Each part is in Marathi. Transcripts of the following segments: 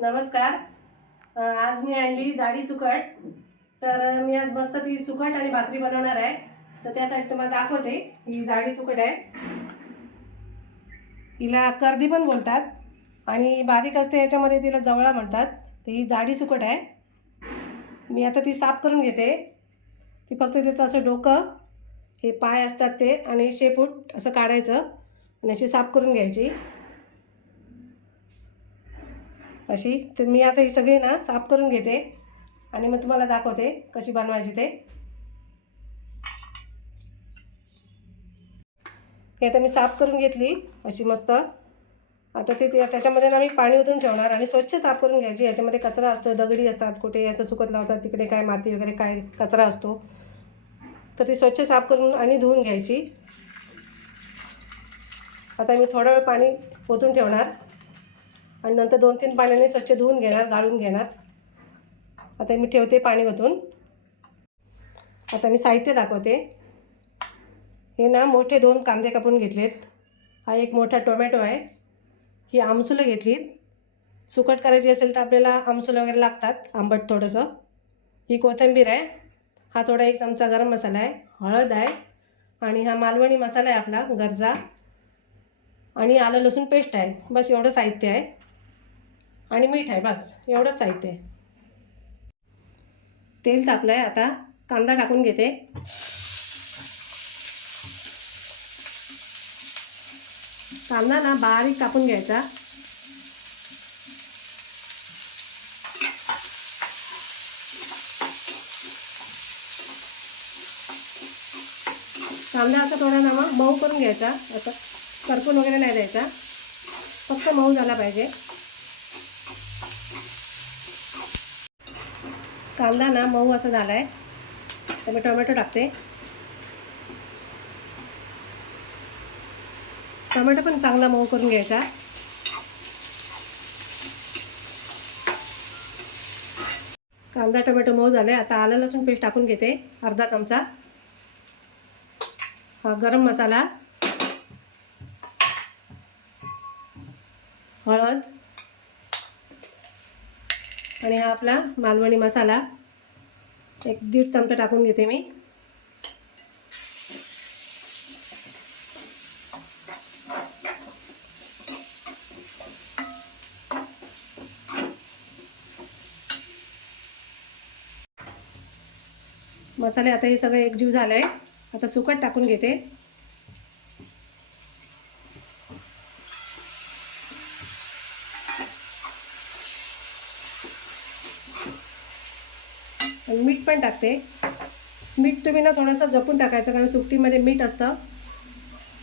नमस्कार. आज मी आणली जाडी सुकट. तर मी आज मस्त ती सुकट आणि भाकरी बनवणार आहे. तर त्यासाठी तुम्हाला दाखवते. ही जाडी सुकट आहे. हिला कर्दी पण बोलतात आणि बारीक असते याच्यामध्ये तिला जवळा म्हणतात. तर ही जाडी सुकट आहे. मी आता ती साफ करून घेते. ती फक्त त्याचं असं डोकं हे पाय असतात ते आणि शेपूट असं काढायचं आणि अशी साफ करून घ्यायची. अशी. तर मी आता ही सगळी ना साफ करून घेते आणि मग तुम्हाला दाखवते कशी बनवायची ते. हे आता मी साफ करून घेतली अशी मस्त. आता ते त्याच्यामध्ये ना मी पाणी ओतून ठेवणार आणि स्वच्छ साफ करून घ्यायची. याच्यामध्ये कचरा असतो दगडी असतात कुठे याचं सुकत लावतात तिकडे काय माती वगैरे काय कचरा असतो. तर ती स्वच्छ साफ करून आणि धुवून घ्यायची. आता मी थोडा वेळ पाणी ओतून ठेवणार. आणि नंतर दोन तीन पाण्याने स्वच्छ धुवून घेणार गाळून घेणार. आता मी ठेवते पाणी ओतून. आता मी साहित्य दाखवते. हे ना मोठे दोन कांदे कापून घेतलेत. हा एक मोठा टोमॅटो आहे. ही आमसुलं घेतलीत. सुकट करायची असेल तर आपल्याला आमसुलं वगैरे लागतात आंबट थोडंसं. ही कोथिंबीर आहे. हा थोडा एक चमचा गरम मसाला आहे. हळद आहे. आणि हा मालवणी मसाला आहे आपला गरजा. आणि आलं लसूण पेस्ट आहे. बस एवढं साहित्य आहे. आणि मीठ आहे बस. एवढंच साहित्य आहे तेल तापलं आहे आता कांदा टाकून घेते. कांदा ना बारीक कापून घ्यायचा. कांदा असा थोडा ना मग मऊ करून घ्यायचा. असं करपून वगैरे नाही द्यायचा. फक्त मऊ झाला पाहिजे. कांदा ना मऊ असं झाला आहे तर मी टोमॅटो टाकते. टोमॅटो पण चांगला मऊ करून घ्यायचा. कांदा टोमॅटो मऊ झाले. आता आलं लसूण पेस्ट टाकून घेते. अर्धा चमचा. हा गरम मसाला. हळद. आणि हा आपला मालवणी मसाला. एक दीड चमचा टाकून घेते मी. मसाले आता हे सगळं एकजीव झालं आहे आता सुकट टाकून घेते. आणि मीठ पण टाकते. मीठ तुम्ही ना थोडंसं जपून टाकायचं कारण सुकटीमध्ये मीठ असतं.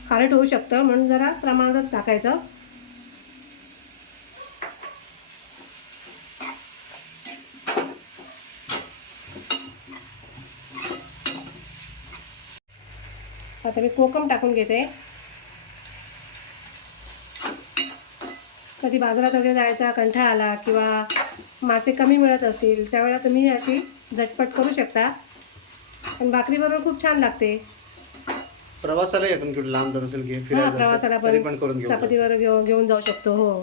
खारट होऊ शकतं म्हणून जरा प्रमाणातच टाकायचं. आता मी कोकम टाकून घेते. कधी बाजारात वगैरे जायचा कंठाळा आला किंवा मासे कमी मिळत असतील त्यावेळेला तुम्ही अशी झटपट करू शकता. आणि भाकरीबरोबर खूप छान लागते. प्रवासाला आपण कुठे लांब जात असेल की हा प्रवासाला पण पण चपातीवर घेऊ घेऊन जाऊ शकतो हो.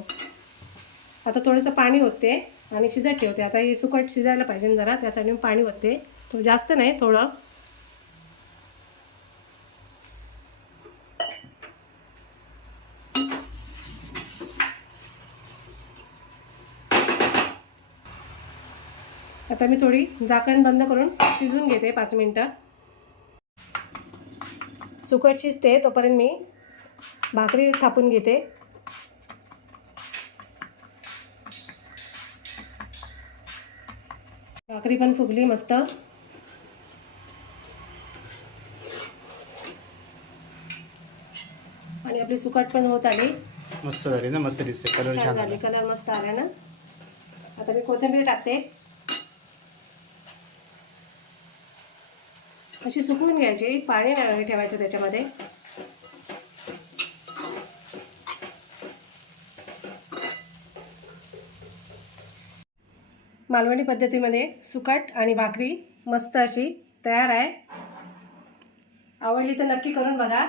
आता थोडंसं पाणी होते आणि शिजत ठेवते. आता हे सुकट शिजायला पाहिजे जरा त्यासाठी पाणी होते तो जास्त नाही थोडं. आता मी थोडी झाकण बंद करून शिजवून घेते पाच मिनटं. सुकट शिजते तोपर्यंत मी भाकरी थापून घेते. भाकरी पण फुगली मस्त. आणि आपली सुकट पण होत आली. मस्त झाली ना मस्त दिसते. कलर छान झाली कलर मस्त आला ना. आता मी कोथिंबीर टाकते. अशी सुकवून घ्यायची. पाणी ठेवायचं त्याच्यामध्ये. मालवणी पद्धतीमध्ये सुकट आणि भाकरी मस्त अशी तयार आहे. आवडली तर नक्की करून बघा.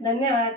धन्यवाद.